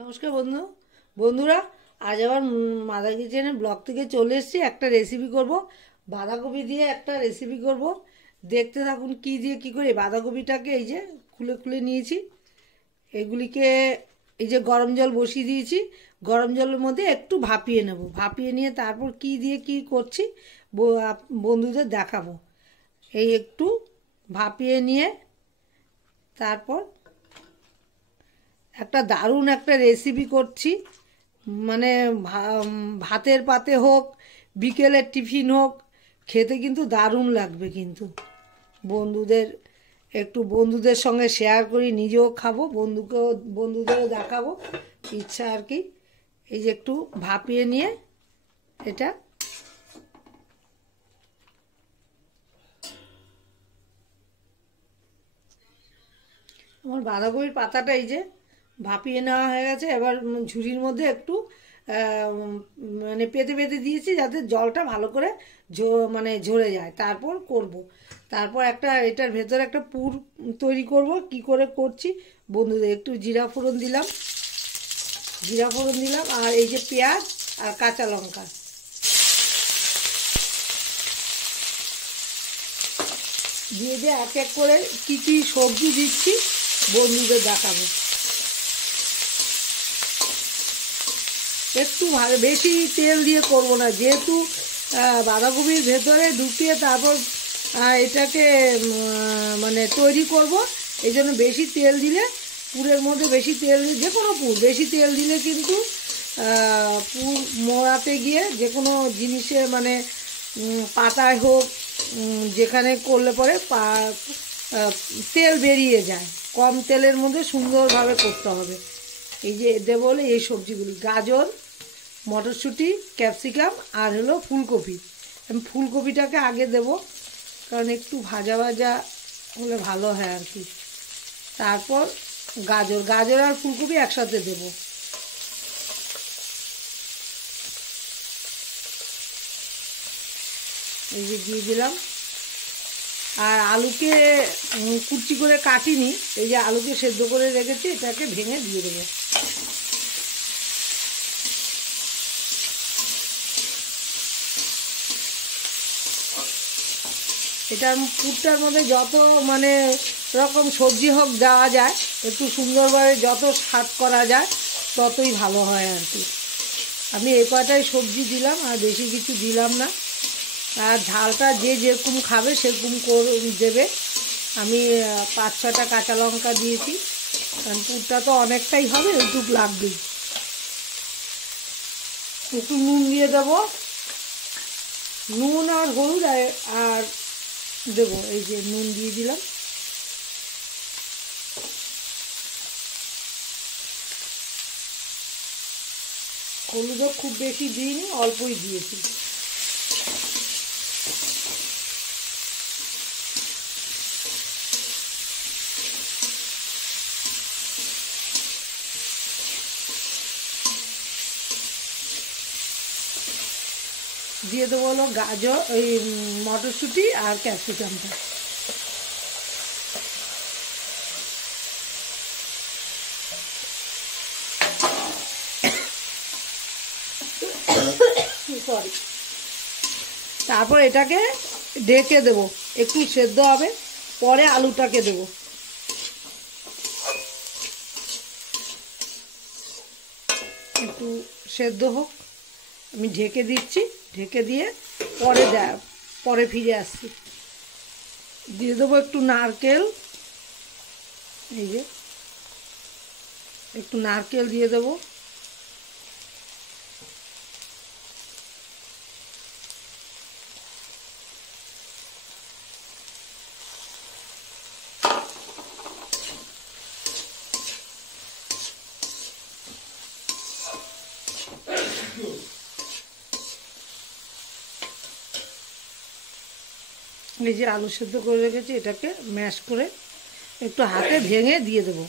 নমস্কার বন্ধুরা। আজ আবার মাদার কিচেনের ব্লগ থেকে চলে এসেছি। একটা রেসিপি করব, বাঁধাকপি দিয়ে একটা রেসিপি করব। দেখতে থাকুন কি দিয়ে কি করি। বাঁধাকপিটাকে এই যে খুলে খুলে নিয়েছি, এগুলিকে এই যে গরম জল বসিয়ে দিয়েছি। গরম জলের মধ্যে একটু ভাপিয়ে নেব, ভাপিয়ে নিয়ে তারপর কি দিয়ে কি করছি বন্ধুদের দেখাবো। এই একটু ভাপিয়ে নিয়ে তারপর একটা দারুণ একটা রেসিপি করছি। মানে ভাতের পাতে হোক, বিকেলের টিফিন হোক, খেতে কিন্তু দারুণ লাগবে। কিন্তু বন্ধুদের সঙ্গে শেয়ার করি, নিজেও খাবো, বন্ধুদেরও দেখাবো ইচ্ছা আর কি। এই যে একটু ভাপিয়ে নিয়ে এটা আমার বাঁধাকপির পাতাটা এই যে ভাপিয়ে নেওয়া হয়ে গেছে। এবার ঝুড়ির মধ্যে একটু মানে পেতে পেতে দিয়েছি, যাতে জলটা ভালো করে মানে ঝরে যায়। তারপর করব, তারপর এটার ভেতরে একটা পুর তৈরি করব। কি করে করছি বন্ধুদের একটু জিরা ফোড়ন দিলাম, আর এই যে পেঁয়াজ আর কাঁচা লঙ্কা দিয়ে এক এক করে কি কি সবজি দিচ্ছি বন্ধুদের দেখাবো। একটু ভালো, বেশি তেল দিয়ে করব না, যেহেতু বাঁধাকপির ভেতরে ঢুকিয়ে তারপর এটাকে মানে তৈরি করব। এই জন্য বেশি তেল দিলে, পুরের মধ্যে বেশি তেল দিলে, যে কোনো পুর বেশি তেল দিলে কিন্তু পুর মোড়াতে গিয়ে যে কোনো জিনিসে মানে পাতায় হোক, যেখানে করলে পরে তেল বেরিয়ে যায়। কম তেলের মধ্যে সুন্দরভাবে করতে হবে। এই যে দেবো বলে এই সবজিগুলি: গাজর, মটরশুঁটি, ক্যাপসিকাম আর হলো ফুলকপি। আমি ফুলকপিটাকে আগে দেব, কারণ একটু ভাজা ভাজা হলে ভালো হয় আর কি। তারপর গাজর আর ফুলকপি একসাথে দেব। এই যে দিয়ে দিলাম। আর আলুকে কুচি করে কাটিনি, এই যে আলুকে সেদ্ধ করে রেখেছি, এটাকে ভেঙে দিয়ে দেবো। এটার পুরটার মধ্যে যত মানে রকম সবজি হোক দেওয়া যায়, একটু সুন্দরভাবে যত স্বাদ করা যায় ততই ভালো হয় আর কি। আমি এই কয়টাই সবজি দিলাম, আর বেশি কিছু দিলাম না। আর ঝালটা যে যেরকম খাবে সেরকম করে দেবে। আমি 5-6টা কাঁচা লঙ্কা দিয়েছি, কারণ পুরটা তো অনেকটাই হবে, ওইটুকু লাগবেই। একটু নুন দিয়ে দেবো, নুন আর হলুদ আর দেবো। এই যে নুন দিয়ে দিলাম। হলুদও খুব বেশি দিইনি, অল্পই দিয়েছি। দিয়ে দেবো হলো গাজর, ওই মটরশুঁটি আর ক্যাপসিকামটা। সরি। তারপর এটাকে ঢেকে দেবো, একটু সেদ্ধ হবে, পরে আলুটাকে দেবো। একটু সেদ্ধ হোক, আমি ঢেকে দিচ্ছি। ঢেকে দিয়ে পরে ফিরে আসছি। দিয়ে দেবো একটু নারকেল, এই যে একটু নারকেল দিয়ে দেবো। এই যে আলু সেদ্ধ করে রেখেছি, এটাকে ম্যাশ করে একটু হাতে ভেঙে দিয়ে দেবো।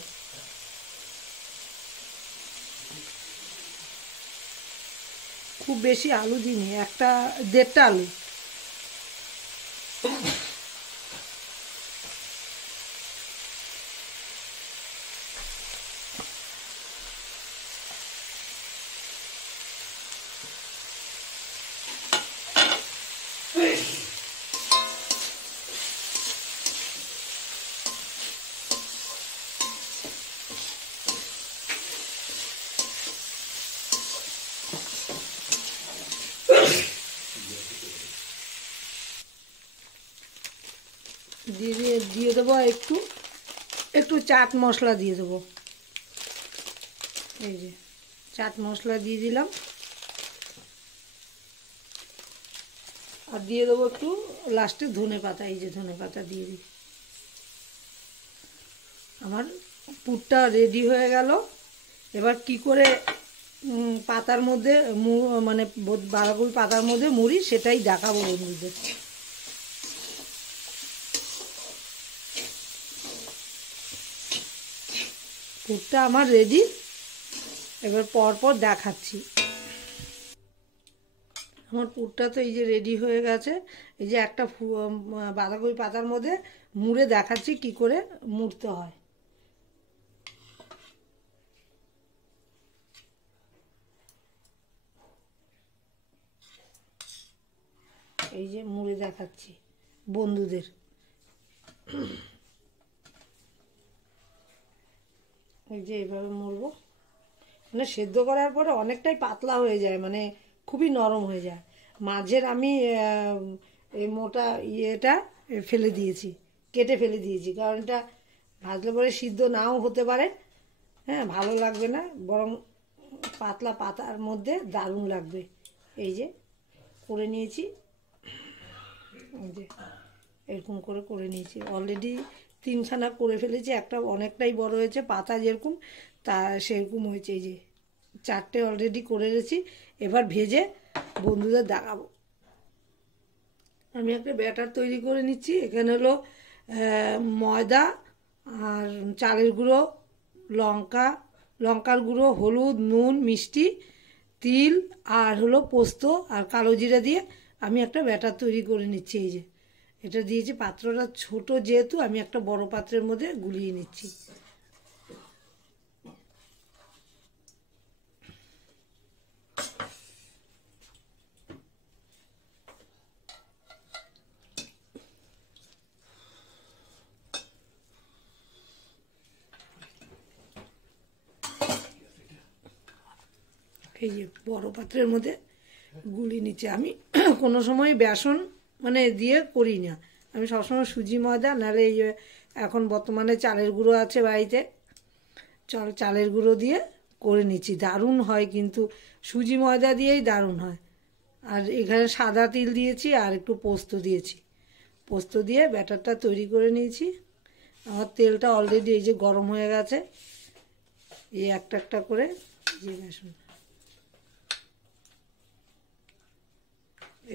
খুব বেশি আলু দিইনি, 1-1.5টা আলু। দিয়ে দেবো একটু একটু চাট মশলা দিয়ে দেবো। এই যে চাট মশলা দিয়ে দিলাম, আর দিয়ে দেবো একটু লাস্টে ধনে পাতা। এই যে ধনে পাতা দিয়ে দিই। আমার পুরটা রেডি হয়ে গেল। এবার কি করে পাতার মধ্যে মানে বাঁধাকপি পাতার মধ্যে মুড়ি সেটাই দেখাবো বন্ধুদের। পুরটা আমার রেডি, এবার পরপর দেখাচ্ছি। আমার পুরটা তো এই যে রেডি হয়ে গেছে। এই যে একটা বাঁধাকপি পাতার মধ্যে মুড়ে দেখাচ্ছি কি করে মুড়তে হয়। এই যে মুড়ে দেখাচ্ছি বন্ধুদের। এই যে এইভাবে মুড়বো, মানে সেদ্ধ করার পরে অনেকটাই পাতলা হয়ে যায়, মানে খুবই নরম হয়ে যায়। মাঝের আমি এই মোটা ইয়েটা ফেলে দিয়েছি, কেটে ফেলে দিয়েছি, কারণ এটা ভাজলে পরে সিদ্ধ নাও হতে পারে, হ্যাঁ ভালো লাগবে না, বরং পাতলা পাতার মধ্যে দারুণ লাগবে। এই যে করে নিয়েছি, এই যে এরকম করে করে নিয়েছি। অলরেডি 3খানা করে ফেলেছি, একটা অনেকটাই বড় হয়েছে, পাতা যেরকম তা সেরকম হয়েছে। এই যে 4টে অলরেডি করে রেখেছি, এবার ভেজে বন্ধুদের দেখাবো। আমি একটা ব্যাটার তৈরি করে নিচ্ছি। এখানে হলো ময়দা আর চালের গুঁড়ো, লঙ্কার গুঁড়ো, হলুদ, নুন, মিষ্টি, তিল আর হলো পোস্ত আর কালো জিরা দিয়ে আমি একটা ব্যাটার তৈরি করে নিচ্ছি। এই যে এটা দিয়েছি, পাত্রটা ছোট যেহেতু আমি একটা বড় পাত্রের মধ্যে গুলিয়ে নিচ্ছি। এই যে বড় পাত্রের মধ্যে গুলিয়ে নিচ্ছে। আমি কোনো সময় বেসন মানে দিয়ে করি না, আমি সবসময় সুজি ময়দা, নাহলে এই যে এখন বর্তমানে চালের গুঁড়ো আছে বাড়িতে, চালের গুঁড়ো দিয়ে করে নিচ্ছি। দারুণ হয় কিন্তু, সুজি ময়দা দিয়েই দারুণ হয়। আর এখানে সাদা তিল দিয়েছি আর একটু পোস্ত দিয়েছি, পোস্ত দিয়ে ব্যাটারটা তৈরি করে নিয়েছি। আমার তেলটা অলরেডি এই যে গরম হয়ে গেছে। এই একটা একটা করে যে বেসন,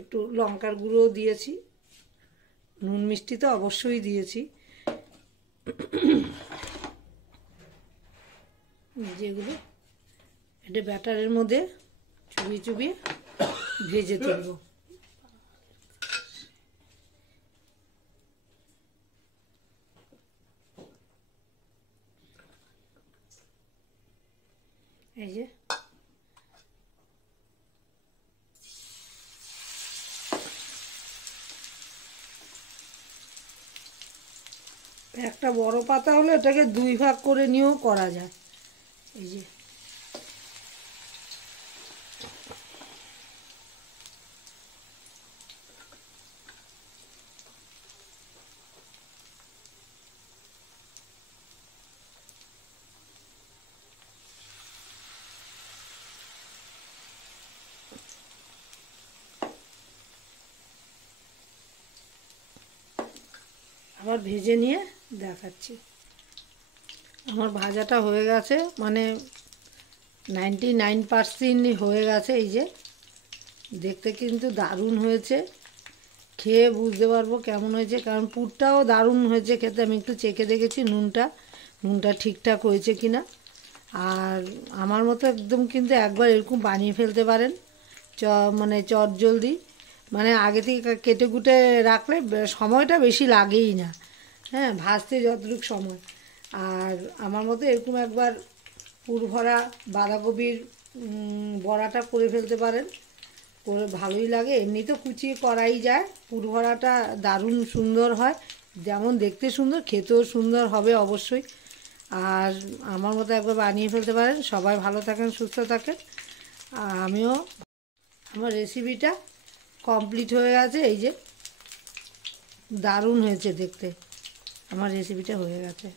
একটু লঙ্কার গুঁড়ো দিয়েছি, নুন মিষ্টি তো অবশ্যই দিয়েছি। যেগুলো এটা ব্যাটারের মধ্যে চুবিয়ে চুবিয়ে ভেজে তুলব। এই যে একটা বড় পাতা হলে এটাকে 2 ভাগ করে নিয়েও করা যায়। এই যে আবার ভেজে নিয়ে দেখাচ্ছি। আমার ভাজাটা হয়ে গেছে, মানে 99% হয়ে গেছে। এই যে দেখতে কিন্তু দারুণ হয়েছে, খেয়ে বুঝতে পারবো কেমন হয়েছে, কারণ পুরটাও দারুণ হয়েছে খেতে। আমি একটু চেখে দেখেছি নুনটা ঠিকঠাক হয়েছে কিনা। আর আমার মতো একদম কিন্তু একবার এরকম বানিয়ে ফেলতে পারেন, মানে চটজলদি, মানে আগে থেকে কেটে কুটে রাখলে সময়টা বেশি লাগেই না, হ্যাঁ ভাজতে যতটুকু সময়। আর আমার মতো এরকম একবার পুর ভরা বাঁধাকপির বড়াটা করে ফেলতে পারেন, করে ভালোই লাগে। এমনি তো কুচিয়ে করাই যায়, পুর ভরাটা দারুণ সুন্দর হয়, যেমন দেখতে সুন্দর খেতেও সুন্দর হবে অবশ্যই। আর আমার মতো একবার বানিয়ে ফেলতে পারেন। সবাই ভালো থাকেন, সুস্থ থাকেন। আর আমিও, আমার রেসিপিটা কমপ্লিট হয়ে গেছে। এই যে দারুণ হয়েছে দেখতে। আমার রেসিপিটা হয়ে গেছে।